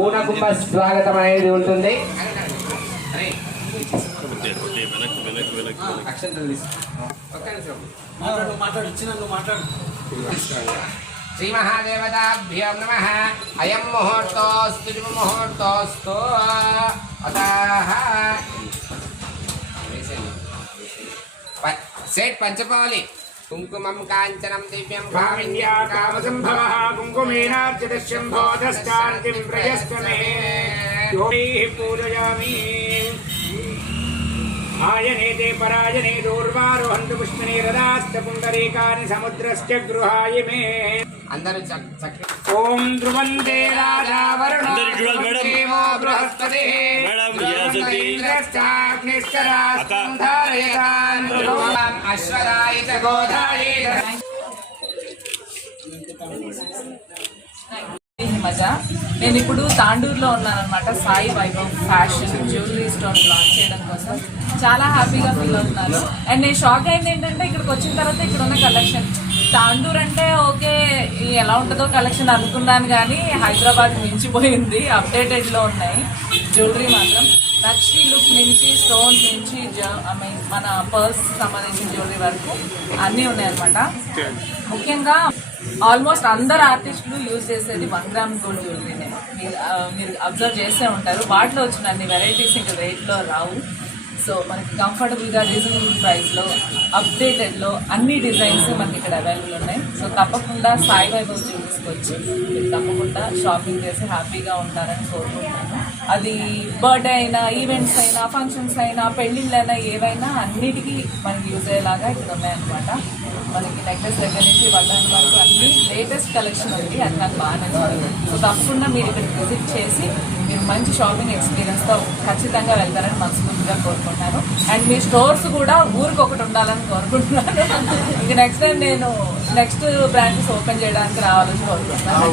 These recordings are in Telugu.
పూర్ణకుంభ స్వాగతం అనేది ఉంటుంది. శ్రీ మహాదేవతాభ్యం నమః. అయం ముహూర్తోస్తు ముహూర్తోస్తు. సేట్ పంచపాలి కుంకుమం కాంచనం దివ్యం భావిన్యా కామసంభవః కుంకుమేనార్చితశంభోదశ్చాంతిం ప్రయస్తమే యోగైః పూజయామి. ఆయనేతే పరాయనే దూర్వారోహంతు పుష్పనే రదాస్త పుండరీకాని సముద్రస్య గృహాయిమే. అందరూ ఓం ధ్రువంతే రాజా వరుణో దేవో బృహస్పతి అశ్వరాయ చ గోధాయ. మజా. నేను ఇప్పుడు తాండూరులో ఉన్నాను అనమాట. Sai Vaibhav fashion jewellery store launch చేయడం కోసం చాలా హ్యాపీగా ఫీల్ అవుతున్నాను. అండ్ నేను షాక్ అయింది ఏంటంటే ఇక్కడికి వచ్చిన తర్వాత ఇక్కడ ఉన్న కలెక్షన్. తాండూర్ అంటే ఓకే ఎలా ఉంటుందో కలెక్షన్ అనుకున్నాను, కానీ హైదరాబాద్ మించిపోయింది. అప్డేటెడ్లో ఉన్నాయి జ్యువెలరీ మాత్రం. నక్షి లుక్ నుంచి స్టోన్స్ నుంచి మన పర్స్ సంబంధించిన జ్యువెలరీ వరకు అన్నీ ఉన్నాయన్నమాట. ముఖ్యంగా ఆల్మోస్ట్ అందరు ఆర్టిస్టులు యూజ్ చేసేది 1 గ్రామ్ గోల్డ్ జ్యువెలరీనే. మీరు అబ్జర్వ్ చేసే ఉంటారు. వాటిలో వచ్చిన అన్ని వెరైటీస్ ఇంకా రేట్లో రావు. సో మనకి కంఫర్టబుల్గా రీజనబుల్ ప్రైస్లో అప్డేటెడ్లో అన్ని డిజైన్స్ మనకి ఇక్కడ అవైలబుల్ ఉన్నాయి. సో తప్పకుండా సాయి వైభవ్ జ్యువెలరీస్కి వచ్చి మీరు తప్పకుండా షాపింగ్ చేసి హ్యాపీగా ఉంటారని కోరుకుంటున్నాను. అది బర్త్డే అయినా, ఈవెంట్స్ అయినా, ఫంక్షన్స్ అయినా, పెళ్ళిళ్ళైనా ఏవైనా అన్నిటికీ మనకి యూజ్ అయ్యేలాగా ఇక్కడ ఉన్నాయన్నమాట. మనకి నెక్లెస్ దగ్గర నుంచి వడ్డాన్ వరకు అన్ని లేటెస్ట్ కలెక్షన్ ఉంది. అది నాకు బాగా నచ్చింది. సో తప్పకుండా మీరు ఇక్కడికి విజిట్ చేసి మీరు మంచి షాపింగ్ ఎక్స్పీరియన్స్తో ఖచ్చితంగా వెళ్తారని మనస్ఫూర్తిగా కోరుకుంటున్నాను. అండ్ మీ స్టోర్స్ కూడా ఊరికి ఒకటి ఉండాలని కోరుకుంటున్నాను. ఇంక నెక్స్ట్ టైం నేను నెక్స్ట్ బ్రాంచెస్ ఓపెన్ చేయడానికి రావాలని కోరుకుంటున్నాను.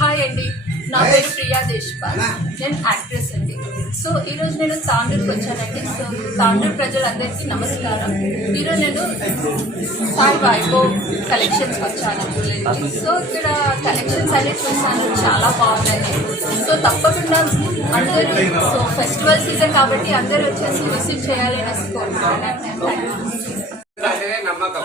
హాయ్ అండి, నా పేరు ప్రియా దేశ్పాల్. నేను యాక్ట్రెస్ అండి. సో ఈరోజు నేను తాండూరుకి వచ్చానండి. సో తాండూరు ప్రజలందరికీ నమస్కారం. ఈరోజు నేను సాయి వైభవ్ కలెక్షన్స్కి వచ్చాను. సో ఇక్కడ కలెక్షన్స్ అనేది చూసాను, చాలా బాగున్నాయి. సో తప్పకుండా అందరూ, సో ఫెస్టివల్ సీజన్ కాబట్టి అందరూ వచ్చేసి విజిట్ చేయాలని కోరుకుంటున్నాను. నమ్మకం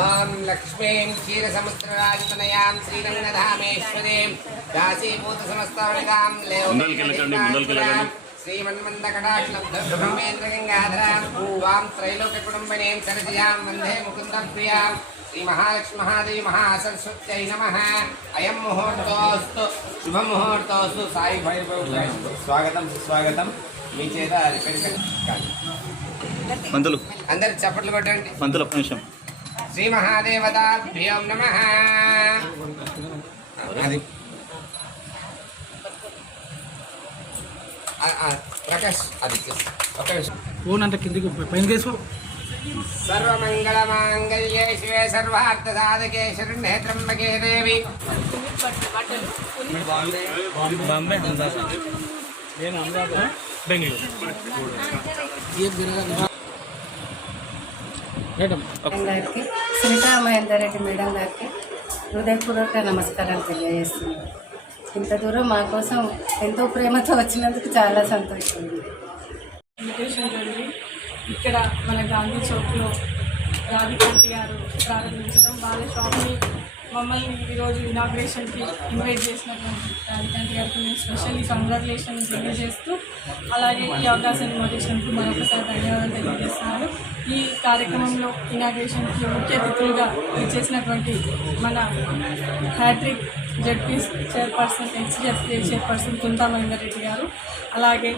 ఓం లక్ష్మీం క్షీరసముద్రరాజతనయాం శ్రీరంగధామేశ్వరీం దాసీభూత సమస్తావళికాం శ్రీమన్మందకటాక్షలబ్ధేంద్రగంగాధరాం త్వాం త్రైలోక్యకుటుంబినీం సరసిజాం వందే ముకుందప్రియాం. శ్రీ మహాలక్ష్మి మహాదేవి మహాసరస్వత్యై నమః. అయం ముహూర్తోస్తు శుభముహూర్తోస్తు. సాయి వైభవ్ స్వాగతం సుస్వాగతం. మీ చేత మంతులు అందరు చప్పట్లు కొట్టండి. మంతులు ఒక్క నిమిషం. శ్రీ మహాదేవతాభ్యం నమః. ప్రకాష్ అది ఒక నిమిషం. ఫోన్ అంటే కిందికి పైన కేసు. సర్వమంగళమాంగళ్యే శివే సర్వార్థ సాధకే శరణ్యే త్ర్యంబకే దేవి. గారికి సునీతా మహేందర్ రెడ్డి మేడం గారికి హృదయపూర్వక నమస్కారాలు తెలియజేస్తున్నాను. ఇంత దూరం మా కోసం ఎంతో ప్రేమతో వచ్చినందుకు చాలా సంతోషంగా ఉంది. ఇన్విటేషన్ జరిగి ఇక్కడ మన గాంధీ చౌక్లో రాధికాంతి గారు ప్రారంభించడం, వాళ్ళ షాప్ని మమ్మల్ని ఈరోజు ఇనాగ్రేషన్కి ఇన్వైట్ చేసినటువంటి రాధికాంతి గారికి నేను స్పెషల్లీ కంగ్రాచులేషన్ తెలియజేస్తూ, అలాగే ఈ అవకాశాన్ని ఇన్విటేషన్కి మరొకసారి ధన్యవాదాలు తెలియజేస్తున్నాను. ఈ కార్యక్రమంలో ఇనాగ్రేషన్కి ముఖ్య అతిథులుగా చేసినటువంటి మన hat trick ZP chairperson, ex ZP chairperson Kuntha Mahender Reddy గారు, అలాగే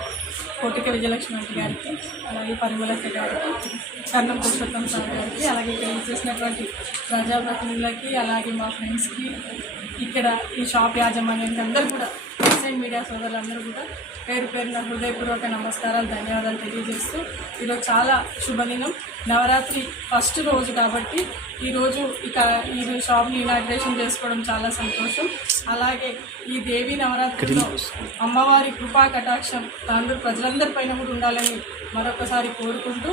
కోటిక విజయలక్ష్మి రెడ్డి గారికి, అలాగే పరిమళక్క గారికి, కర్ణం పురుషోత్తం సార్ గారికి, అలాగే ఇక్కడ చేసినటువంటి ప్రజాప్రతినిధులకి, అలాగే మా ఫ్రెండ్స్కి, ఇక్కడ ఈ షాప్ యాజమాన్యానికి అందరూ కూడా, మీడియా సోదరులందరూ కూడా పేరు పేరున హృదయపూర్వక నమస్కారాలు, ధన్యవాదాలు తెలియజేస్తూ ఈరోజు చాలా శుభదినం. నవరాత్రి ఫస్ట్ రోజు కాబట్టి ఈరోజు ఈ షాప్ని ఇనాగ్రేషన్ చేసుకోవడం చాలా సంతోషం. అలాగే ఈ దేవి నవరాత్రిలో అమ్మవారి కృపా కటాక్షం తాండూరు ప్రజలందరిపైన కూడా ఉండాలని మరొకసారి కోరుకుంటూ,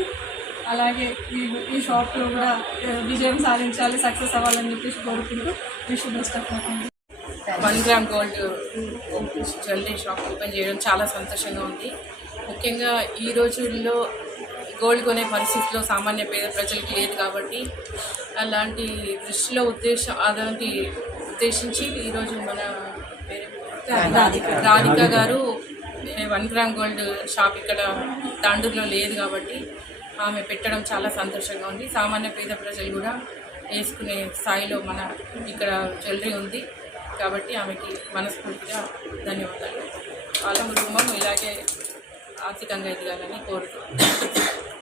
అలాగే ఈ షాప్లో కూడా విజయం సాధించాలి, సక్సెస్ అవ్వాలని చెప్పేసి కోరుకుంటూ wish best of luck. 1 gram gold jewellery shop open చేయడం చాలా సంతోషంగా ఉంది. ముఖ్యంగా ఈ రోజుల్లో గోల్డ్ కొనే పరిస్థితిలో సామాన్య పేద ప్రజలకి లేదు కాబట్టి అలాంటి దృష్టిలో ఉద్దేశించి ఈరోజు మన రాధిక గారు 1 గ్రామ్ గోల్డ్ షాప్ ఇక్కడ తాండూరులో లేదు కాబట్టి ఆమె పెట్టడం చాలా సంతోషంగా ఉంది. సామాన్య పేద ప్రజలు కూడా వేసుకునే స్థాయిలో మన ఇక్కడ జ్యువెలరీ ఉంది కాబట్టి ఆమెకి మనస్ఫూర్తిగా ధన్యవాదాలు. వాళ్ళ కుటుంబం ఇలాగే ఆర్థికంగా ఎదగాలని కోరుతున్నాను.